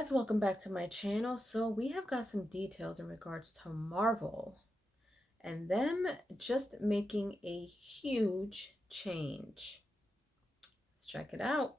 guys, welcome back to my channel. So we have got some details in regards to Marvel and them just making a huge change. Let's check it out.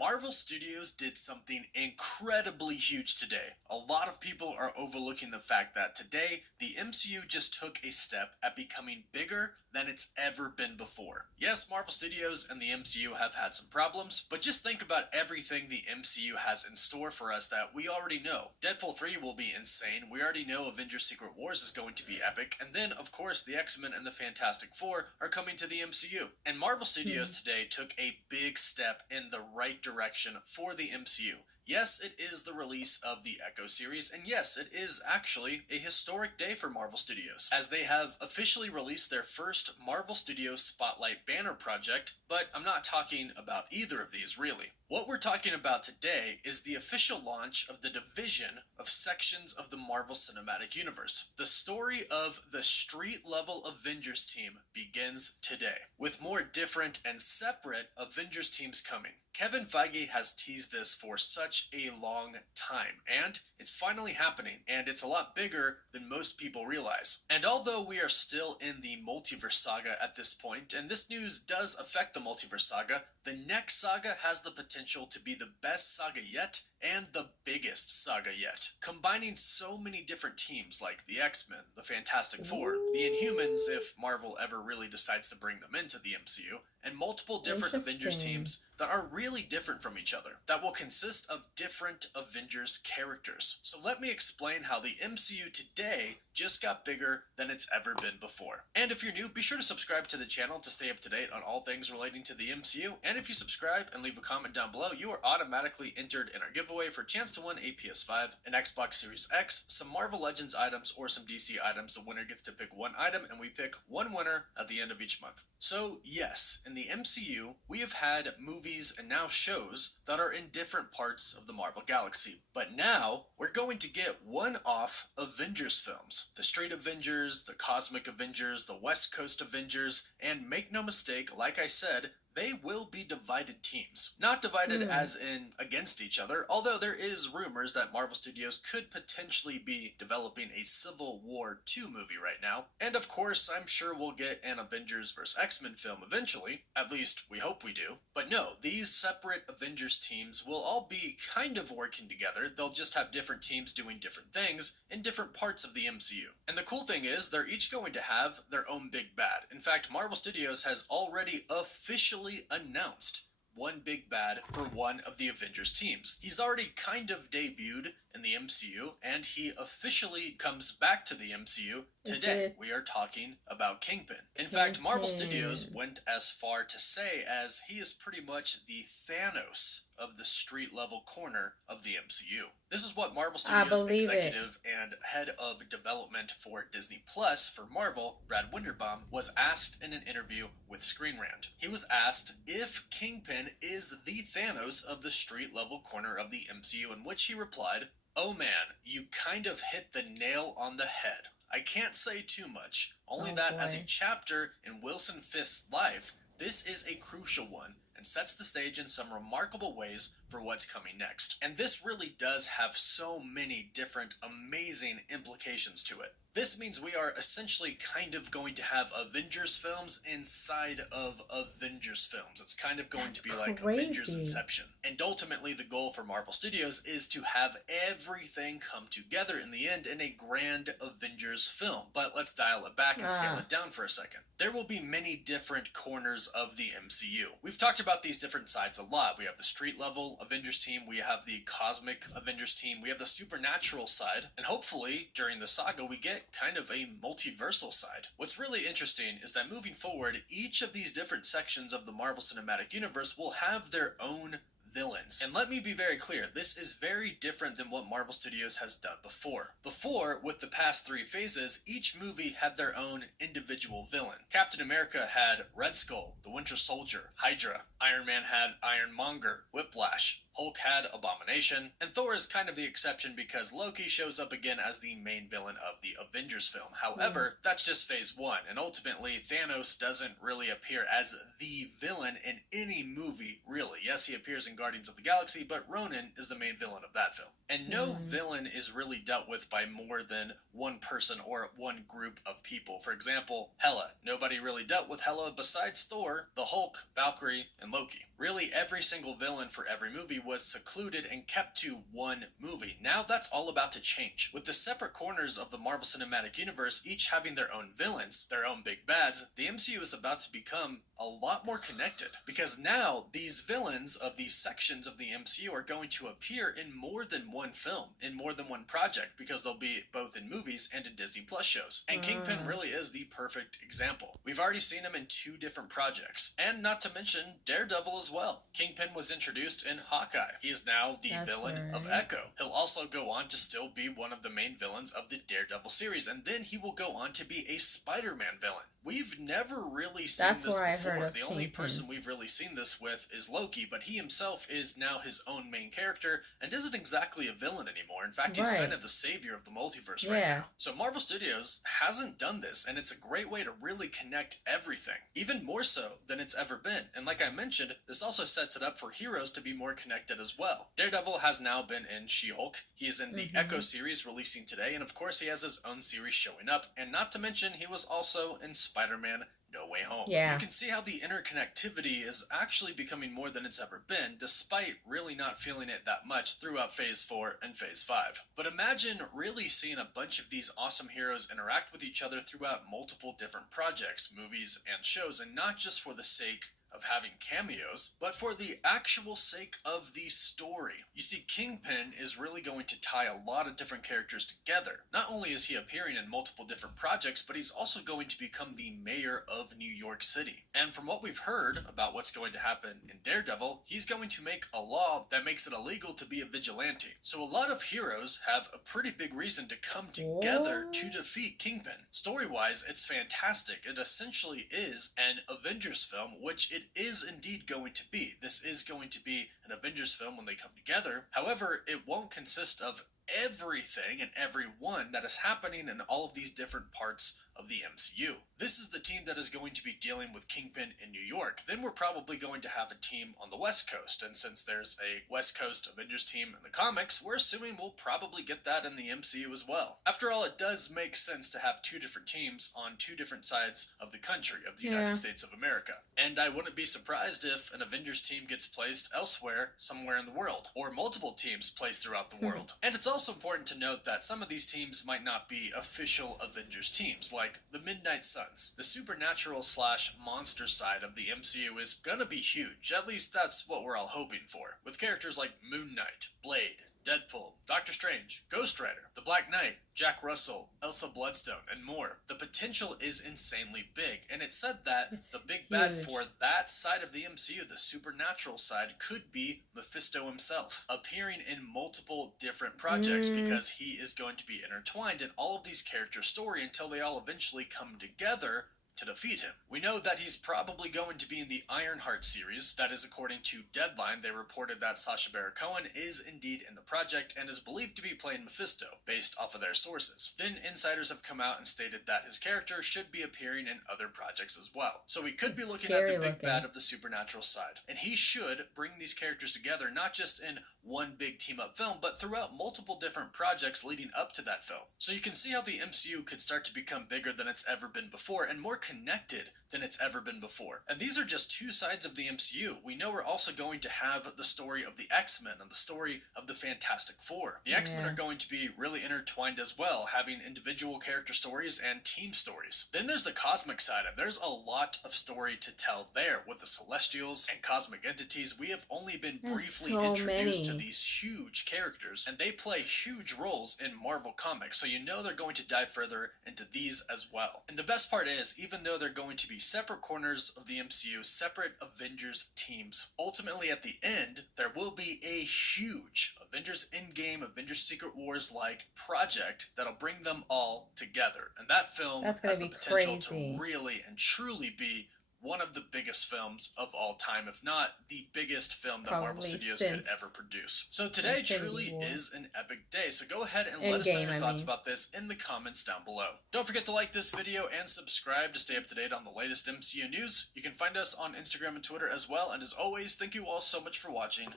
Marvel Studios did something incredibly huge today. A lot of people are overlooking the fact that today, the MCU just took a step at becoming bigger than it's ever been before. Yes, Marvel Studios and the MCU have had some problems, but just think about everything the MCU has in store for us that we already know. Deadpool 3 will be insane, we already know Avengers Secret Wars is going to be epic, and then, of course, the X-Men and the Fantastic Four are coming to the MCU. And Marvel Studios today took a big step in the right direction for the MCU. Yes, it is the release of the Echo series, and yes, it is actually a historic day for Marvel Studios, as they have officially released their first Marvel Studios Spotlight banner project, but I'm not talking about either of these really. What we're talking about today is the official launch of the division of sections of the Marvel Cinematic Universe. The story of the street-level Avengers team begins today, with more different and separate Avengers teams coming. Kevin Feige has teased this for such a long time, and it's finally happening, and it's a lot bigger than most people realize. And although we are still in the multiverse saga at this point, and this news does affect the multiverse saga, the next saga has the potential to be the best saga yet and the biggest saga yet, combining so many different teams like the X-Men, the Fantastic Four, the Inhumans if Marvel ever really decides to bring them into the MCU, and multiple different Avengers teams that are really different from each other, that will consist of different Avengers characters. So let me explain how the MCU today just got bigger than it's ever been before. And if you're new, be sure to subscribe to the channel to stay up to date on all things relating to the MCU, and if you subscribe and leave a comment down below, you are automatically entered in our giveaway for a chance to win a PS5, an Xbox Series X, some Marvel Legends items, or some DC items. The winner gets to pick one item, and we pick one winner at the end of each month. So yes, in the MCU, we have had movies and now shows that are in different parts of the Marvel Galaxy. But now, we're going to get one-off Avengers films. The Straight Avengers, the Cosmic Avengers, the West Coast Avengers, and make no mistake, like I said, they will be divided teams. Not divided as in against each other, although there is rumors that Marvel Studios could potentially be developing a Civil War 2 movie right now. And of course, I'm sure we'll get an Avengers vs. X-Men film eventually. At least, we hope we do. But no, these separate Avengers teams will all be kind of working together. They'll just have different teams doing different things in different parts of the MCU. And the cool thing is, they're each going to have their own big bad. In fact, Marvel Studios has already officially announced one big bad for one of the Avengers teams. He's already kind of debuted in the MCU, and he officially comes back to the MCU today. We are talking about Kingpin. In fact, Marvel Studios went as far to say as he is pretty much the Thanos of the street-level corner of the MCU. This is what Marvel Studios executive and head of development for Disney Plus for Marvel, Brad Winderbaum, was asked in an interview with Screen Rant. He was asked if Kingpin is the Thanos of the street-level corner of the MCU, in which he replied, "Oh man, you kind of hit the nail on the head. I can't say too much, only that as a chapter in Wilson Fisk's life, this is a crucial one and sets the stage in some remarkable ways for what's coming next." And this really does have so many different amazing implications to it. This means we are essentially kind of going to have Avengers films inside of Avengers films. It's kind of going to be like Avengers Inception. And ultimately, the goal for Marvel Studios is to have everything come together in the end in a grand Avengers film. But let's dial it back and scale it down for a second. There will be many different corners of the MCU. We've talked about these different sides a lot. We have the street level Avengers team, we have the cosmic Avengers team, we have the supernatural side, and hopefully, during the saga, we get kind of a multiversal side. What's really interesting is that moving forward, each of these different sections of the Marvel Cinematic Universe will have their own villains. And let me be very clear, this is very different than what Marvel Studios has done before. Before, with the past three phases, each movie had their own individual villain. Captain America had Red Skull, the Winter Soldier, Hydra. Iron Man had Ironmonger, Whiplash. Hulk had Abomination, and Thor is kind of the exception because Loki shows up again as the main villain of the Avengers film. However, that's just phase 1, and ultimately Thanos doesn't really appear as the villain in any movie, really. Yes, he appears in Guardians of the Galaxy, but Ronan is the main villain of that film. And no villain is really dealt with by more than one person or one group of people. For example, Hela. Nobody really dealt with Hela besides Thor, the Hulk, Valkyrie, and Loki. Really, every single villain for every movie was secluded and kept to one movie. Now that's all about to change. With the separate corners of the Marvel Cinematic Universe each having their own villains, their own big bads, the MCU is about to become a lot more connected. Because now, these villains of these sections of the MCU are going to appear in more than one film, in more than one project, because they'll be both in movies and in Disney Plus shows. And Kingpin really is the perfect example. We've already seen him in 2 different projects. And not to mention Daredevil as well. Kingpin was introduced in Hawkeye. He is now the villain of Echo. He'll also go on to still be one of the main villains of the Daredevil series, and then he will go on to be a Spider-Man villain. We've never really seen this before. The only person we've really seen this with is Loki, but he himself is now his own main character and isn't exactly a villain anymore. In fact, he's kind of the savior of the multiverse right now. So Marvel Studios hasn't done this, and it's a great way to really connect everything, even more so than it's ever been. And like I mentioned, this also sets it up for heroes to be more connected as well. Daredevil has now been in She-Hulk. He is in the Echo series releasing today, and of course he has his own series showing up, and not to mention he was also in Spider-Man No Way Home. You can see how the interconnectivity is actually becoming more than it's ever been, despite really not feeling it that much throughout Phase 4 and Phase 5. But imagine really seeing a bunch of these awesome heroes interact with each other throughout multiple different projects, movies, and shows, and not just for the sake of having cameos, but for the actual sake of the story. You see, Kingpin is really going to tie a lot of different characters together. Not only is he appearing in multiple different projects, but he's also going to become the mayor of New York City. And from what we've heard about what's going to happen in Daredevil, he's going to make a law that makes it illegal to be a vigilante. So a lot of heroes have a pretty big reason to come together to defeat Kingpin. Story-wise, it's fantastic. It essentially is an Avengers film, which it is indeed going to be. This is going to be an Avengers film when they come together. However, it won't consist of everything and everyone that is happening in all of these different parts of the MCU. This is the team that is going to be dealing with Kingpin in New York. Then we're probably going to have a team on the West Coast, and since there's a West Coast Avengers team in the comics, we're assuming we'll probably get that in the MCU as well. After all, it does make sense to have 2 different teams on 2 different sides of the country, of the United States of America. And I wouldn't be surprised if an Avengers team gets placed elsewhere, somewhere in the world, or multiple teams placed throughout the world. And it's also important to note that some of these teams might not be official Avengers teams, like the Midnight Suns. The supernatural / monster side of the MCU is gonna be huge. At least that's what we're all hoping for. With characters like Moon Knight, Blade, Deadpool, Doctor Strange, Ghost Rider, the Black Knight, Jack Russell, Elsa Bloodstone, and more. The potential is insanely big, and it's said that the big bad for that side of the MCU, the supernatural side, could be Mephisto himself, appearing in multiple different projects because he is going to be intertwined in all of these characters' story until they all eventually come together to defeat him. We know that he's probably going to be in the Ironheart series. That is according to Deadline. They reported that Sacha Baron Cohen is indeed in the project and is believed to be playing Mephisto, based off of their sources. Then insiders have come out and stated that his character should be appearing in other projects as well. So we could be looking at the big bad of the supernatural side. And he should bring these characters together, not just in one big team-up film, but throughout multiple different projects leading up to that film. So you can see how the MCU could start to become bigger than it's ever been before, and more connected than it's ever been before. And these are just 2 sides of the MCU. We know we're also going to have the story of the X-Men and the story of the Fantastic Four. The X-Men are going to be really intertwined as well, having individual character stories and team stories. Then there's the cosmic side, and there's a lot of story to tell there. With the Celestials and cosmic entities, we have only been briefly introduced to these huge characters, and they play huge roles in Marvel Comics, so you know they're going to dive further into these as well. And the best part is, even though they're going to be separate corners of the MCU, separate Avengers teams, ultimately at the end, there will be a huge Avengers Endgame, Avengers Secret Wars-like project that'll bring them all together. And that film has the potential to really and truly be one of the biggest films of all time, if not the biggest film that Marvel Probably Studios could since ever produce. So today Infinity truly War. is an epic day, so go ahead and let us know Endgame, your I thoughts mean. about this in the comments down below. Don't forget to like this video and subscribe to stay up to date on the latest MCU news. You can find us on Instagram and Twitter as well, and as always, thank you all so much for watching.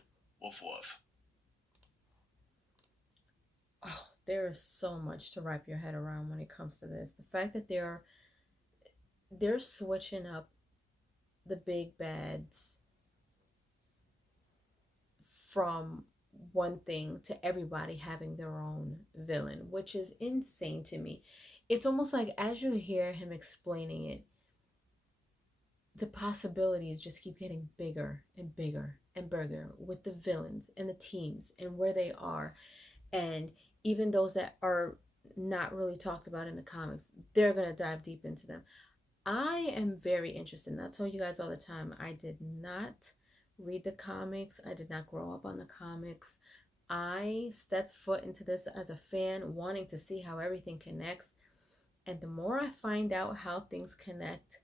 Woof woof. Oh, there is so much to wrap your head around when it comes to this. The fact that they're switching up the big bads from one thing to everybody having their own villain, which is insane to me. It's almost like as you hear him explaining it, the possibilities just keep getting bigger and bigger and bigger with the villains and the teams and where they are. And even those that are not really talked about in the comics, they're going to dive deep into them. I am very interested. And I tell you guys all the time, I did not read the comics. I did not grow up on the comics. I stepped foot into this as a fan, wanting to see how everything connects. And the more I find out how things connect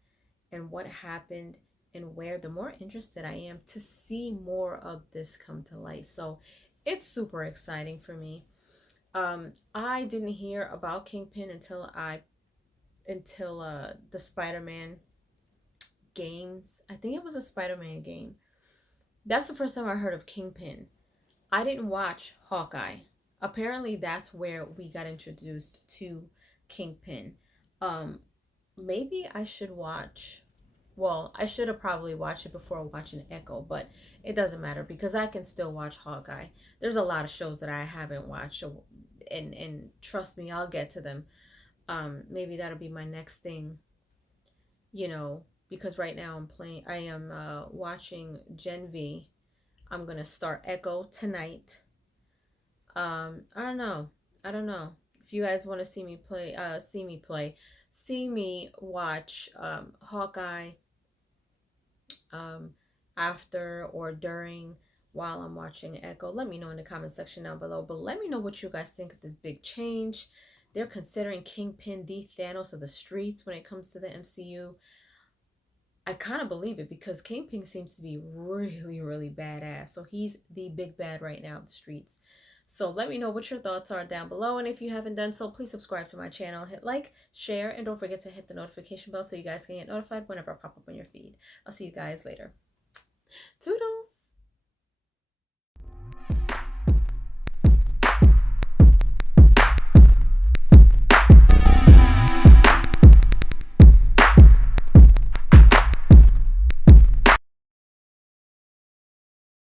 and what happened and where, the more interested I am to see more of this come to light. So it's super exciting for me. I didn't hear about Kingpin until the Spider-Man games. I think it was a Spider-Man game. That's the first time I heard of Kingpin. I didn't watch Hawkeye. Apparently that's where we got introduced to Kingpin. Um Maybe I should watch, well, I should have probably watched it before watching Echo, but it doesn't matter because I can still watch Hawkeye. There's a lot of shows that I haven't watched, and trust me, I'll get to them. Maybe that'll be my next thing, you know, because right now I am watching Gen V. I'm gonna start Echo tonight. I don't know. I don't know. If you guys want to see me watch Hawkeye um, after or during while I'm watching Echo, let me know in the comment section down below. But let me know what you guys think of this big change. They're considering Kingpin the Thanos of the streets when it comes to the MCU. I kind of believe it because Kingpin seems to be really, really badass. So he's the big bad right now of the streets. So let me know what your thoughts are down below. And if you haven't done so, please subscribe to my channel. Hit like, share, and don't forget to hit the notification bell so you guys can get notified whenever I pop up on your feed. I'll see you guys later. Toodles!